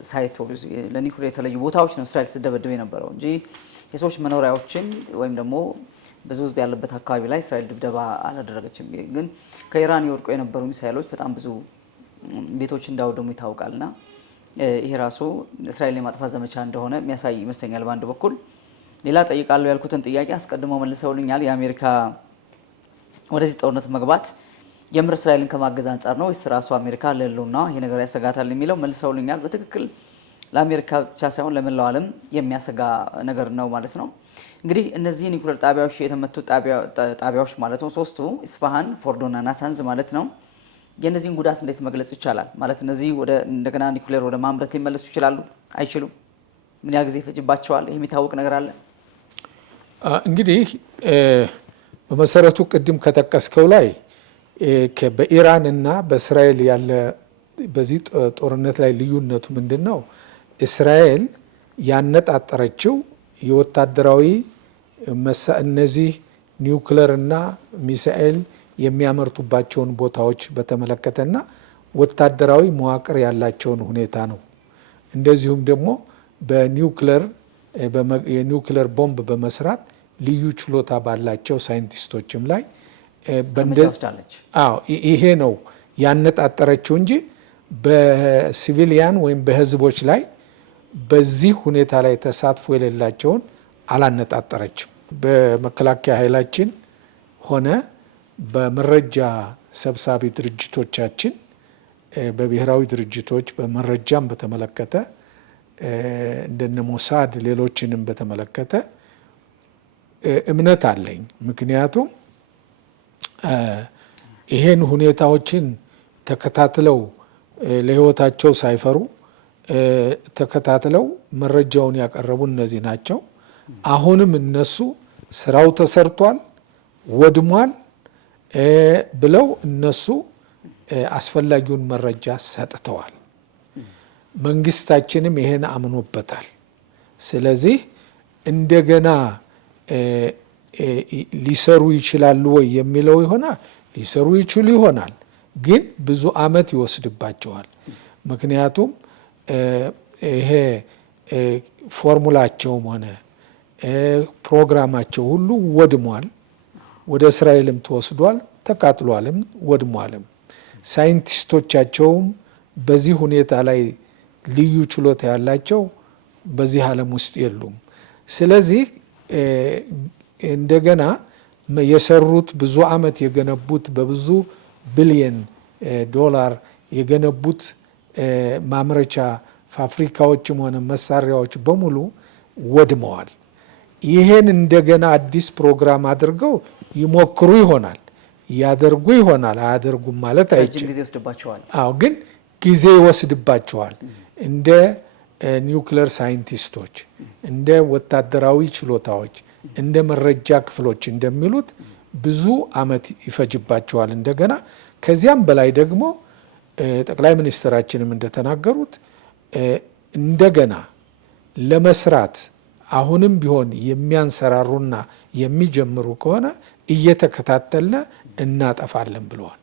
ሳይቶች ለኒውክሌር የተለዩ ቦታዎች ነው እስራኤል ስትደበድብ የነበረው እንጂ የሰዎች መኖሪያዎችን ወይም ደግሞ ብዙ ህዝብ ያለበት አካባቢ ላይ እስራኤል ድብደባ አላደረገችም። ግን ከኢራን ይወድቁ የነበሩ ሚሳኤሎች በጣም ብዙ ቤቶች እንዳወደሙ ይታወቃልና ይሄ ራሱ እስራኤል የማጥፋት ዘመቻ እንደሆነ የሚያሳይ ይመስለኛል። በአንድ በኩል ሌላ ጠይቃለሁ ያልኩትን ጥያቄ አስቀድመው መልሰውልኛል። የአሜሪካ ወደዚህ ጦርነት መግባት የምር እስራኤልን ከማገዝ አንጻር ነው ወይስ ራሱ አሜሪካ ለህልውናዋ ይሄ ነገር ያሰጋታል የሚለው መልሰውልኛል። በትክክል ለአሜሪካ ብቻ ሳይሆን ለመላው ዓለም የሚያሰጋ ነገር ነው ማለት ነው። እንግዲህ እነዚህ ኒውክሌር ጣቢያዎች የተመቱ ጣቢያዎች ማለት ነው ሶስቱ ኢስፋሃን፣ ፎርዶና ናታንዝ ማለት ነው። የእነዚህን ጉዳት እንዴት መግለጽ ይቻላል? ማለት እነዚህ ወደ እንደገና ኒውክሌር ወደ ማምረት ሊመለሱ ይችላሉ? አይችሉም? ምን ያህል ጊዜ ይፈጅባቸዋል? ይሄ የሚታወቅ ነገር አለ? እንግዲህ በመሰረቱ ቅድም ከጠቀስከው ላይ በኢራን እና በእስራኤል ያለ በዚህ ጦርነት ላይ ልዩነቱ ምንድን ነው? እስራኤል ያነጣጠረችው የወታደራዊ እነዚህ ኒውክሌር እና ሚሳኤል የሚያመርቱባቸውን ቦታዎች በተመለከተና ወታደራዊ መዋቅር ያላቸውን ሁኔታ ነው። እንደዚሁም ደግሞ የኒውክሌር ቦምብ በመስራት ልዩ ችሎታ ባላቸው ሳይንቲስቶችም ላይ ይሄ ነው ያነጣጠረችው እንጂ በሲቪሊያን ወይም በህዝቦች ላይ በዚህ ሁኔታ ላይ ተሳትፎ የሌላቸውን አላነጣጠረችም። በመከላከያ ኃይላችን ሆነ በመረጃ ሰብሳቢ ድርጅቶቻችን፣ በብሔራዊ ድርጅቶች በመረጃም በተመለከተ እንደነ ሞሳድ ሌሎችንም በተመለከተ እምነት አለኝ። ምክንያቱም ይሄን ሁኔታዎችን ተከታትለው ለህይወታቸው ሳይፈሩ ተከታትለው መረጃውን ያቀረቡ እነዚህ ናቸው። አሁንም እነሱ ስራው ተሰርቷል፣ ወድሟል ብለው እነሱ አስፈላጊውን መረጃ ሰጥተዋል። መንግስታችንም ይሄን አምኖበታል። ስለዚህ እንደገና ሊሰሩ ይችላሉ ወይ የሚለው ይሆናል። ሊሰሩ ይችሉ ይሆናል፣ ግን ብዙ አመት ይወስድባቸዋል። ምክንያቱም ይሄ ፎርሙላቸውም ሆነ ፕሮግራማቸው ሁሉ ወድሟል። ወደ እስራኤልም ተወስዷል፣ ተቃጥሏልም፣ ወድሟልም። ሳይንቲስቶቻቸውም በዚህ ሁኔታ ላይ ልዩ ችሎታ ያላቸው በዚህ ዓለም ውስጥ የሉም። ስለዚህ እንደገና የሰሩት ብዙ አመት የገነቡት በብዙ ቢሊየን ዶላር የገነቡት ማምረቻ ፋብሪካዎችም ሆነ መሳሪያዎች በሙሉ ወድመዋል። ይሄን እንደገና አዲስ ፕሮግራም አድርገው ይሞክሩ ይሆናል፣ ያደርጉ ይሆናል። አያደርጉም ማለት አይችልም። ጊዜ ይወስድባቸዋል። አዎ፣ ግን ጊዜ ይወስድባቸዋል። እንደ ኒውክሌር ሳይንቲስቶች፣ እንደ ወታደራዊ ችሎታዎች፣ እንደ መረጃ ክፍሎች እንደሚሉት ብዙ አመት ይፈጅባቸዋል እንደገና። ከዚያም በላይ ደግሞ ጠቅላይ ሚኒስትራችንም እንደተናገሩት እንደገና ለመስራት አሁንም ቢሆን የሚያንሰራሩና የሚጀምሩ ከሆነ እየተከታተልን እናጠፋለን ብለዋል፣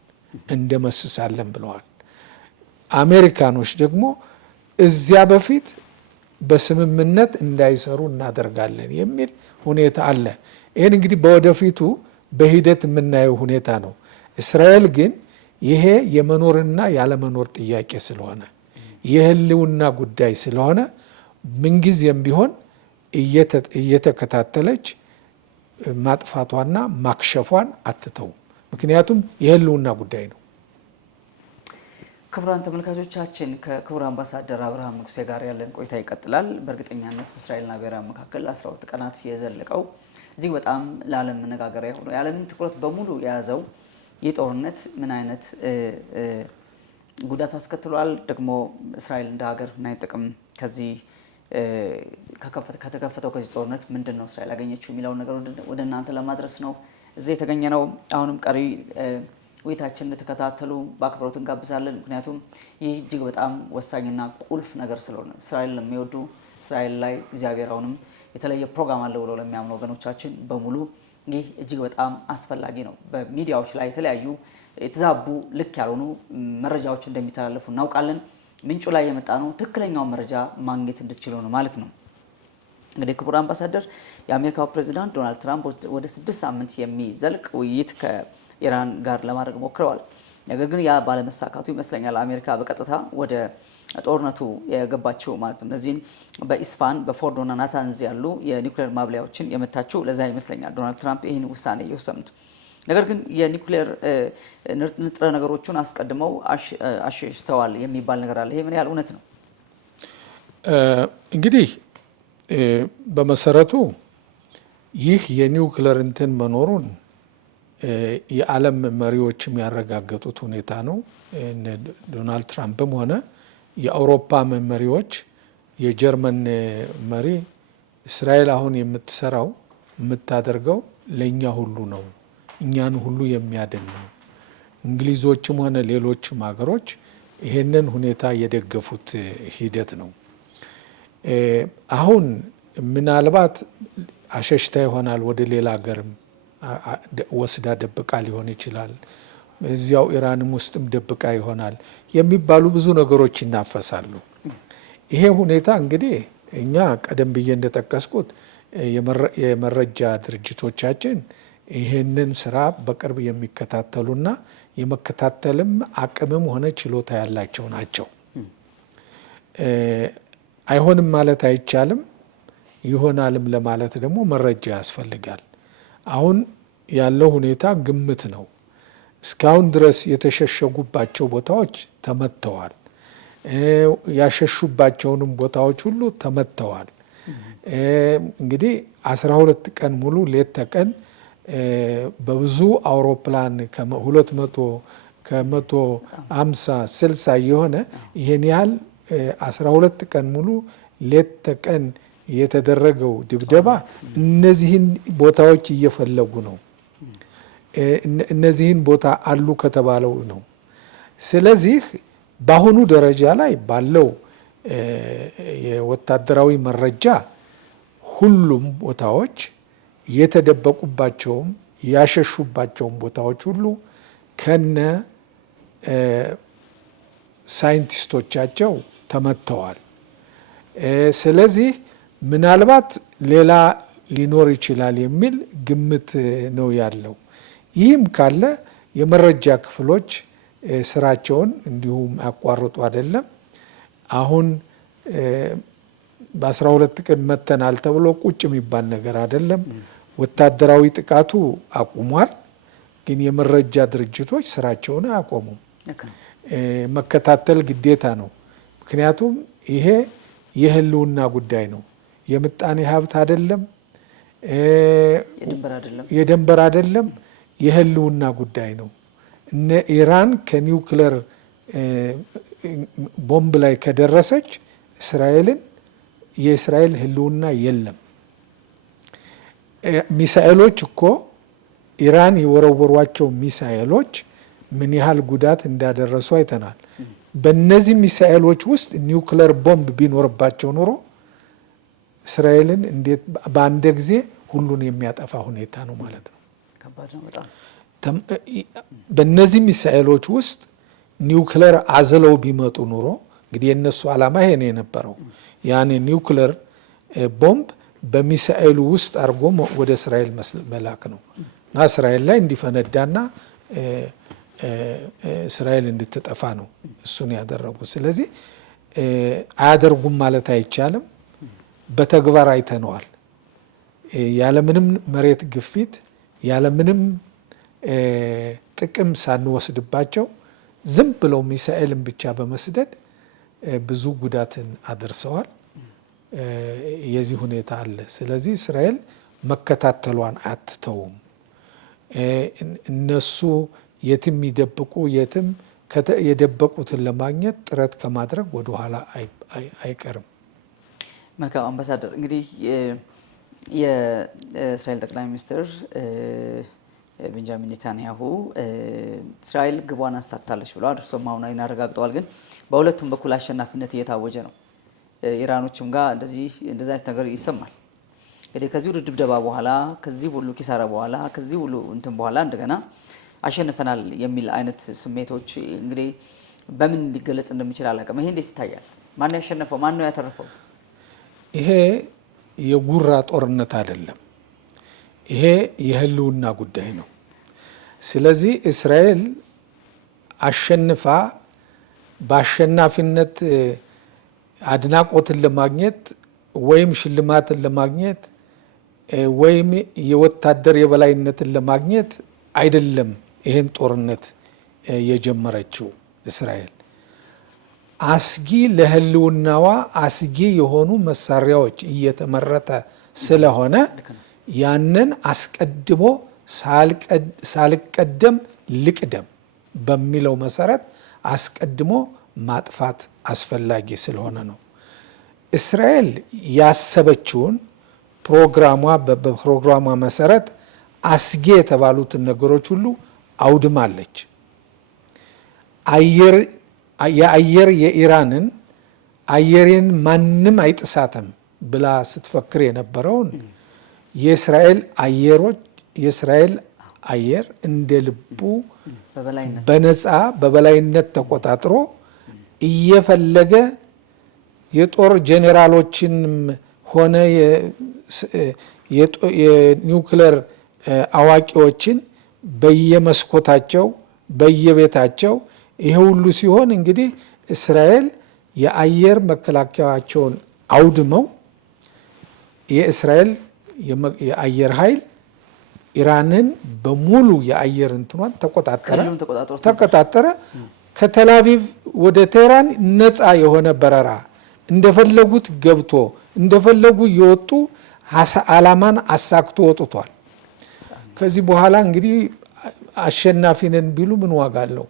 እንደመስሳለን ብለዋል። አሜሪካኖች ደግሞ እዚያ በፊት በስምምነት እንዳይሰሩ እናደርጋለን የሚል ሁኔታ አለ። ይህን እንግዲህ በወደፊቱ በሂደት የምናየው ሁኔታ ነው። እስራኤል ግን ይሄ የመኖርና ያለመኖር ጥያቄ ስለሆነ የህልውና ጉዳይ ስለሆነ ምንጊዜም ቢሆን እየተከታተለች ማጥፋቷና ማክሸፏን አትተው። ምክንያቱም የህልውና ጉዳይ ነው። ክቡራን ተመልካቾቻችን ከክቡር አምባሳደር አብርሃም ንጉሴ ጋር ያለን ቆይታ ይቀጥላል። በእርግጠኛነት በእስራኤልና በኢራን መካከል 12 ቀናት የዘለቀው እጅግ በጣም ለዓለም መነጋገሪያ ሆኖ የዓለምን ትኩረት በሙሉ የያዘው ይህ ጦርነት ምን አይነት ጉዳት አስከትሏል፣ ደግሞ እስራኤል እንደ ሀገር ምን አይነት ጥቅም ከዚህ ከተከፈተው ከዚህ ጦርነት ምንድን ነው እስራኤል ያገኘችው የሚለውን ነገር ወደ እናንተ ለማድረስ ነው እዚህ የተገኘ ነው። አሁንም ቀሪ ውይይታችን እንድትከታተሉ በአክብሮት እንጋብዛለን። ምክንያቱም ይህ እጅግ በጣም ወሳኝና ቁልፍ ነገር ስለሆነ እስራኤል ለሚወዱ እስራኤል ላይ እግዚአብሔር አሁንም የተለየ ፕሮግራም አለ ብለው ለሚያምኑ ወገኖቻችን በሙሉ ይህ እጅግ በጣም አስፈላጊ ነው። በሚዲያዎች ላይ የተለያዩ የተዛቡ ልክ ያልሆኑ መረጃዎች እንደሚተላለፉ እናውቃለን። ምንጩ ላይ የመጣ ነው ትክክለኛውን መረጃ ማግኘት እንድትችሉ ነው ማለት ነው። እንግዲህ ክቡር አምባሳደር የአሜሪካው ፕሬዚዳንት ዶናልድ ትራምፕ ወደ 6 ሳምንት የሚዘልቅ ውይይት ከኢራን ጋር ለማድረግ ሞክረዋል። ነገር ግን ያ ባለመሳካቱ ይመስለኛል አሜሪካ በቀጥታ ወደ ጦርነቱ የገባችው ማለት ነው። እነዚህን በኢስፋን በፎርዶና ናታንዝ ያሉ የኒውክሌር ማብለያዎችን የመታችው ለዛ ይመስለኛል ዶናልድ ትራምፕ ይህን ውሳኔ የወሰኑት። ነገር ግን የኒውክሌር ንጥረ ነገሮቹን አስቀድመው አሸሽተዋል የሚባል ነገር አለ። ይሄ ምን ያህል እውነት ነው? እንግዲህ በመሰረቱ ይህ የኒውክለር እንትን መኖሩን የዓለም መሪዎችም ያረጋገጡት ሁኔታ ነው። ዶናልድ ትራምፕም ሆነ የአውሮፓ መሪዎች፣ የጀርመን መሪ እስራኤል አሁን የምትሰራው የምታደርገው ለእኛ ሁሉ ነው፣ እኛን ሁሉ የሚያድን ነው። እንግሊዞችም ሆነ ሌሎችም ሀገሮች ይሄንን ሁኔታ የደገፉት ሂደት ነው። አሁን ምናልባት አሸሽታ ይሆናል ወደ ሌላ ሀገርም ወስዳ ደብቃ ሊሆን ይችላል፣ እዚያው ኢራንም ውስጥም ደብቃ ይሆናል የሚባሉ ብዙ ነገሮች ይናፈሳሉ። ይሄ ሁኔታ እንግዲህ እኛ ቀደም ብዬ እንደጠቀስኩት የመረጃ ድርጅቶቻችን ይሄንን ስራ በቅርብ የሚከታተሉና የመከታተልም አቅምም ሆነ ችሎታ ያላቸው ናቸው። አይሆንም ማለት አይቻልም፣ ይሆናልም ለማለት ደግሞ መረጃ ያስፈልጋል። አሁን ያለው ሁኔታ ግምት ነው። እስካሁን ድረስ የተሸሸጉባቸው ቦታዎች ተመተዋል። ያሸሹባቸውንም ቦታዎች ሁሉ ተመተዋል። እንግዲህ 12 ቀን ሙሉ ሌት ተቀን በብዙ አውሮፕላን ከ200 ከ150 60 የሆነ ይሄን ያህል 12 ቀን ሙሉ ሌት ተቀን የተደረገው ድብደባ እነዚህን ቦታዎች እየፈለጉ ነው። እነዚህን ቦታ አሉ ከተባለው ነው። ስለዚህ በአሁኑ ደረጃ ላይ ባለው የወታደራዊ መረጃ ሁሉም ቦታዎች የተደበቁባቸውም ያሸሹባቸውም ቦታዎች ሁሉ ከነ ሳይንቲስቶቻቸው ተመተዋል። ስለዚህ ምናልባት ሌላ ሊኖር ይችላል የሚል ግምት ነው ያለው። ይህም ካለ የመረጃ ክፍሎች ስራቸውን እንዲሁም ያቋርጡ አይደለም። አሁን በ12 ቀን መተናል ተብሎ ቁጭ የሚባል ነገር አይደለም። ወታደራዊ ጥቃቱ አቁሟል፣ ግን የመረጃ ድርጅቶች ስራቸውን አያቆሙም። መከታተል ግዴታ ነው። ምክንያቱም ይሄ የህልውና ጉዳይ ነው። የምጣኔ ሀብት አይደለም፣ የድንበር አይደለም፣ የህልውና ጉዳይ ነው። እነ ኢራን ከኒውክለር ቦምብ ላይ ከደረሰች የእስራኤል ህልውና የለም። ሚሳኤሎች እኮ ኢራን የወረወሯቸው ሚሳኤሎች ምን ያህል ጉዳት እንዳደረሱ አይተናል። በእነዚህ ሚሳኤሎች ውስጥ ኒውክለር ቦምብ ቢኖርባቸው ኖሮ እስራኤልን እንዴት በአንድ ጊዜ ሁሉን የሚያጠፋ ሁኔታ ነው ማለት ነው። ከባድ ነው በጣም። በእነዚህ ሚሳኤሎች ውስጥ ኒውክለር አዝለው ቢመጡ ኑሮ እንግዲህ የነሱ ዓላማ ይሄ ነው የነበረው። ያኔ ኒውክለር ቦምብ በሚሳኤሉ ውስጥ አድርጎ ወደ እስራኤል መላክ ነው እና እስራኤል ላይ እንዲፈነዳና እስራኤል እንድትጠፋ ነው እሱን ያደረጉ። ስለዚህ አያደርጉም ማለት አይቻልም። በተግባር አይተነዋል። ያለምንም መሬት ግፊት ያለምንም ጥቅም ሳንወስድባቸው ዝም ብለው ሚሳኤልን ብቻ በመስደድ ብዙ ጉዳትን አደርሰዋል። የዚህ ሁኔታ አለ። ስለዚህ እስራኤል መከታተሏን አትተውም። እነሱ የትም ይደብቁ የትም የደበቁትን ለማግኘት ጥረት ከማድረግ ወደ ኋላ አይቀርም። መልካም አምባሳደር፣ እንግዲህ የእስራኤል ጠቅላይ ሚኒስትር ቤንጃሚን ኔታንያሁ እስራኤል ግቧን አሳክታለች ብለዋል። እርሶም አሁን አረጋግጠዋል። ግን በሁለቱም በኩል አሸናፊነት እየታወጀ ነው። ኢራኖችም ጋር እንደዚህ አይነት ነገር ይሰማል። እንግዲህ ከዚህ ሁሉ ድብደባ በኋላ ከዚህ ሁሉ ኪሳራ በኋላ ከዚህ ሁሉ እንትን በኋላ እንደገና አሸንፈናል የሚል አይነት ስሜቶች እንግዲህ በምን ሊገለጽ እንደሚችል አላውቅም። ይሄ እንዴት ይታያል? ማን ነው ያሸነፈው? ማን ነው ያተረፈው? ይሄ የጉራ ጦርነት አይደለም። ይሄ የህልውና ጉዳይ ነው። ስለዚህ እስራኤል አሸንፋ በአሸናፊነት አድናቆትን ለማግኘት ወይም ሽልማትን ለማግኘት ወይም የወታደር የበላይነትን ለማግኘት አይደለም ይሄን ጦርነት የጀመረችው እስራኤል። አስጊ ለህልውናዋ አስጊ የሆኑ መሳሪያዎች እየተመረተ ስለሆነ ያንን አስቀድሞ ሳልቀደም ልቅደም በሚለው መሰረት አስቀድሞ ማጥፋት አስፈላጊ ስለሆነ ነው። እስራኤል ያሰበችውን በፕሮግራሟ መሰረት አስጌ የተባሉትን ነገሮች ሁሉ አውድማለች። የአየር የኢራንን አየሬን ማንም አይጥሳትም ብላ ስትፈክር የነበረውን የእስራኤል አየር እንደ ልቡ በነፃ በበላይነት ተቆጣጥሮ እየፈለገ የጦር ጄኔራሎችንም ሆነ የኒውክሌር አዋቂዎችን በየመስኮታቸው በየቤታቸው ይሄ ሁሉ ሲሆን እንግዲህ እስራኤል የአየር መከላከያቸውን አውድመው የእስራኤል የአየር ኃይል ኢራንን በሙሉ የአየር እንትኗን ተቆጣጠረ። ከተላቪቭ ወደ ቴህራን ነፃ የሆነ በረራ እንደፈለጉት ገብቶ እንደፈለጉ እየወጡ አላማን አሳክቶ ወጥቷል። ከዚህ በኋላ እንግዲህ አሸናፊ ነን ቢሉ ምን ዋጋ አለው?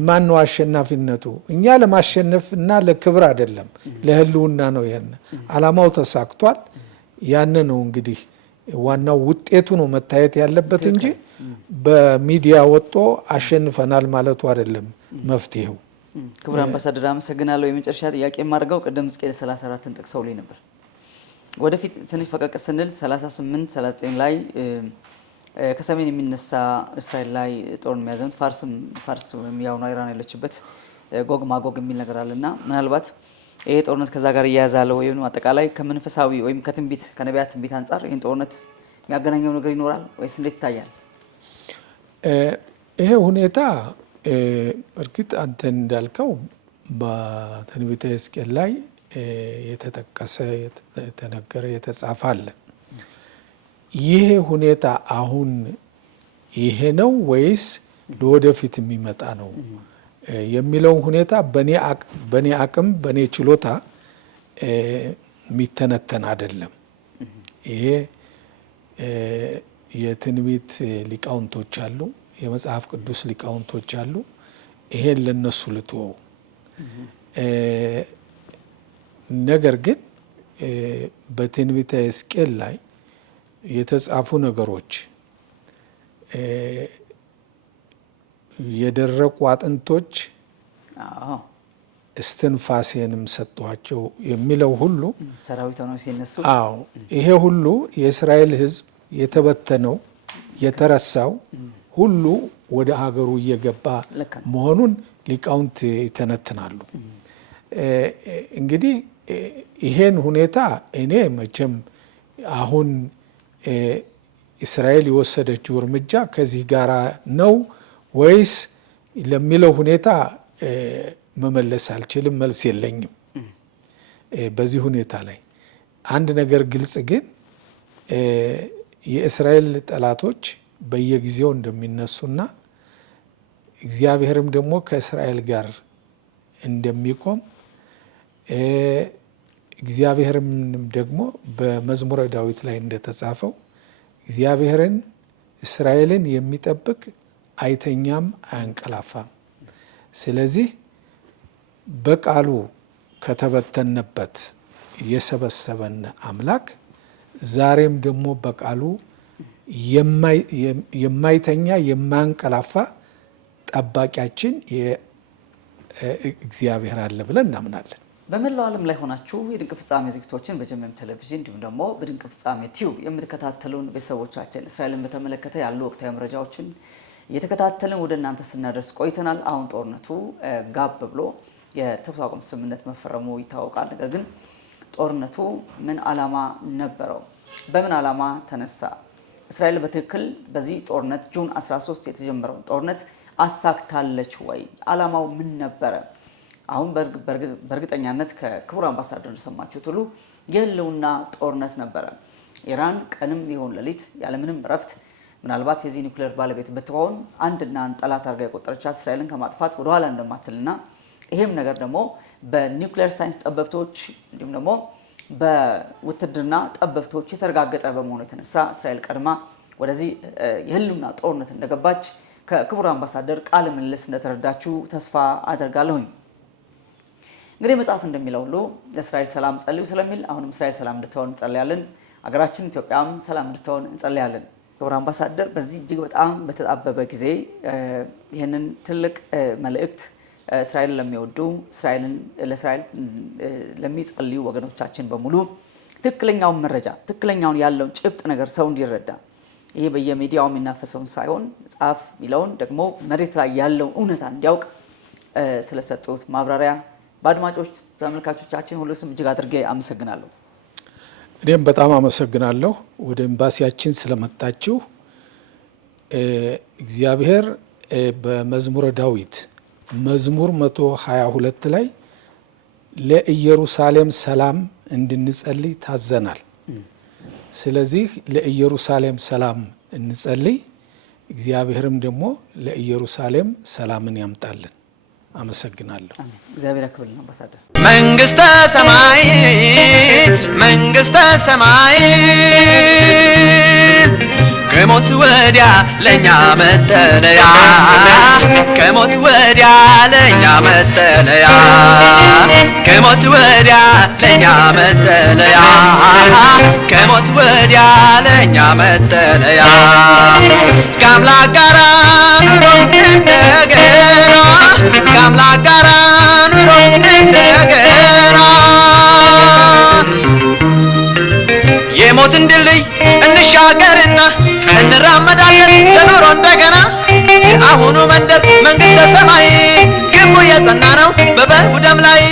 ማን ነው አሸናፊነቱ? እኛ ለማሸነፍ እና ለክብር አይደለም፣ ለህልውና ነው። ያን አላማው ተሳክቷል። ያን ነው እንግዲህ ዋናው ውጤቱ ነው መታየት ያለበት እንጂ በሚዲያ ወጥቶ አሸንፈናል ማለቱ አይደለም መፍትሄው። ክቡር አምባሳደር አመሰግናለሁ። የመጨረሻ ጥያቄ የማደርገው ቅድም ሕዝቅኤል 34ን ጠቅሰው ላይ ነበር። ወደፊት ትንሽ ፈቀቅ ስንል 38 39 ላይ ከሰሜን የሚነሳ እስራኤል ላይ ጦርን የሚያዘምት ፋርስ ያው ነው ኢራን ያለችበት ጎግ ማጎግ የሚል ነገር አለና ምናልባት ይሄ ጦርነት ከዛ ጋር እያያዛለ ወይም አጠቃላይ ከመንፈሳዊ ወይም ከትንቢት ከነቢያት ትንቢት አንጻር ይሄን ጦርነት የሚያገናኘው ነገር ይኖራል ወይስ እንዴት ይታያል? ይሄ ሁኔታ እርግጥ አንተ እንዳልከው በትንቢተ ሕዝቅኤል ላይ የተጠቀሰ የተነገረ የተጻፈ አለ። ይሄ ሁኔታ አሁን ይሄ ነው ወይስ ለወደፊት የሚመጣ ነው የሚለው ሁኔታ በኔ አቅም በኔ ችሎታ የሚተነተን አይደለም። ይሄ የትንቢት ሊቃውንቶች አሉ፣ የመጽሐፍ ቅዱስ ሊቃውንቶች አሉ። ይሄን ለነሱ ልትወው። ነገር ግን በትንቢተ ሕዝቅኤል ላይ የተጻፉ ነገሮች የደረቁ አጥንቶች እስትንፋሴንም ሰጧቸው የሚለው ሁሉ ሰራዊት ሆነው ሲነሱ፣ አዎ ይሄ ሁሉ የእስራኤል ሕዝብ የተበተነው የተረሳው ሁሉ ወደ ሀገሩ እየገባ መሆኑን ሊቃውንት ይተነትናሉ። እንግዲህ ይሄን ሁኔታ እኔ መቼም አሁን እስራኤል የወሰደችው እርምጃ ከዚህ ጋር ነው ወይስ ለሚለው ሁኔታ መመለስ አልችልም፣ መልስ የለኝም። በዚህ ሁኔታ ላይ አንድ ነገር ግልጽ ግን የእስራኤል ጠላቶች በየጊዜው እንደሚነሱና እግዚአብሔርም ደግሞ ከእስራኤል ጋር እንደሚቆም እግዚአብሔርም ደግሞ በመዝሙረ ዳዊት ላይ እንደተጻፈው እግዚአብሔርን እስራኤልን የሚጠብቅ አይተኛም አያንቀላፋም። ስለዚህ በቃሉ ከተበተነበት የሰበሰበን አምላክ ዛሬም ደግሞ በቃሉ የማይተኛ የማያንቀላፋ ጠባቂያችን እግዚአብሔር አለ ብለን እናምናለን። በመላው ዓለም ላይ ሆናችሁ የድንቅ ፍጻሜ ዝግጅቶችን በጀመም ቴሌቪዥን እንዲሁም ደግሞ በድንቅ ፍጻሜ ቲዩብ የምትከታተሉን ቤተሰቦቻችን እስራኤልን በተመለከተ ያሉ ወቅታዊ መረጃዎችን እየተከታተልን ወደ እናንተ ስናደርስ ቆይተናል። አሁን ጦርነቱ ጋብ ብሎ የተኩስ አቁም ስምምነት መፈረሙ ይታወቃል። ነገር ግን ጦርነቱ ምን ዓላማ ነበረው? በምን ዓላማ ተነሳ? እስራኤል በትክክል በዚህ ጦርነት ጁን 13 የተጀመረውን ጦርነት አሳክታለች ወይ? ዓላማው ምን ነበረ? አሁን በእርግጠኛነት ከክቡር አምባሳደር እንደሰማችሁት ሁሉ የህልውና ጦርነት ነበረ። ኢራን ቀንም ይሁን ሌሊት ያለምንም እረፍት ምናልባት የዚህ ኒውክሌር ባለቤት ብትሆን አንድና ጠላት አድርጋ የቆጠረቻት እስራኤልን ከማጥፋት ወደኋላ እንደማትልና ይሄም ነገር ደግሞ በኒውክሌር ሳይንስ ጠበብቶች እንዲሁም ደግሞ በውትድርና ጠበብቶች የተረጋገጠ በመሆኑ የተነሳ እስራኤል ቀድማ ወደዚህ የህልውና ጦርነት እንደገባች ከክቡር አምባሳደር ቃለ ምልልስ እንደተረዳችሁ ተስፋ አደርጋለሁኝ። እንግዲህ መጽሐፍ እንደሚለው ሁሉ ለእስራኤል ሰላም ጸልዩ ስለሚል አሁንም እስራኤል ሰላም እንድትሆን እንጸልያለን። ሀገራችን ኢትዮጵያም ሰላም እንድትሆን እንጸልያለን። ክቡር አምባሳደር በዚህ እጅግ በጣም በተጣበበ ጊዜ ይህንን ትልቅ መልእክት እስራኤልን ለሚወዱ ለእስራኤል ለሚጸልዩ ወገኖቻችን በሙሉ ትክክለኛውን መረጃ ትክክለኛውን ያለውን ጭብጥ ነገር ሰው እንዲረዳ ይሄ በየሚዲያው የሚናፈሰውን ሳይሆን መጽሐፍ የሚለውን ደግሞ መሬት ላይ ያለውን እውነታ እንዲያውቅ ስለሰጡት ማብራሪያ በአድማጮች ተመልካቾቻችን ሁሉ ስም እጅግ አድርጌ አመሰግናለሁ። እኔም በጣም አመሰግናለሁ ወደ ኤምባሲያችን ስለመጣችሁ። እግዚአብሔር በመዝሙረ ዳዊት መዝሙር 122 ላይ ለኢየሩሳሌም ሰላም እንድንጸልይ ታዘናል። ስለዚህ ለኢየሩሳሌም ሰላም እንጸልይ፣ እግዚአብሔርም ደግሞ ለኢየሩሳሌም ሰላምን ያምጣልን። አመሰግናለሁ። እግዚአብሔር ያክብርልን አምባሳደር። መንግስተ ሰማይ መንግስተ ሰማይ ከሞት ወዲያ ለኛ መጠለያ ከሞት ወዲያ ለኛ መጠለያ ከሞት ወዲያ ለኛ መጠለያ ከሞት ወዲያ ለኛ መጠለያ ከአምላክ ጋራ ኑሮ እንደገና ከአምላክ ጋራ ኑሮ እንደገና የሞትን ድልድይ እንሻገርና እንራመዳለን ለኑሮ እንደገና የአሁኑ መንደር መንግስተ ሰማይ ግንቡ የጸና ነው በበጉ ደም ላይ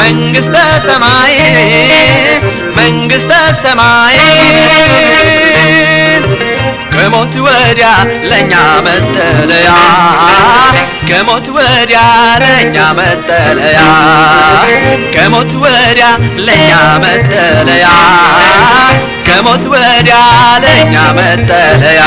መንግስተ ሰማይ መንግስተ ሰማይ ከሞት ወዲያ ለኛ መጠለያ ከሞት ወዲያ ለኛ መጠለያ ከሞት ወዲያ ለኛ መጠለያ ከሞት ወዲያ ለኛ መጠለያ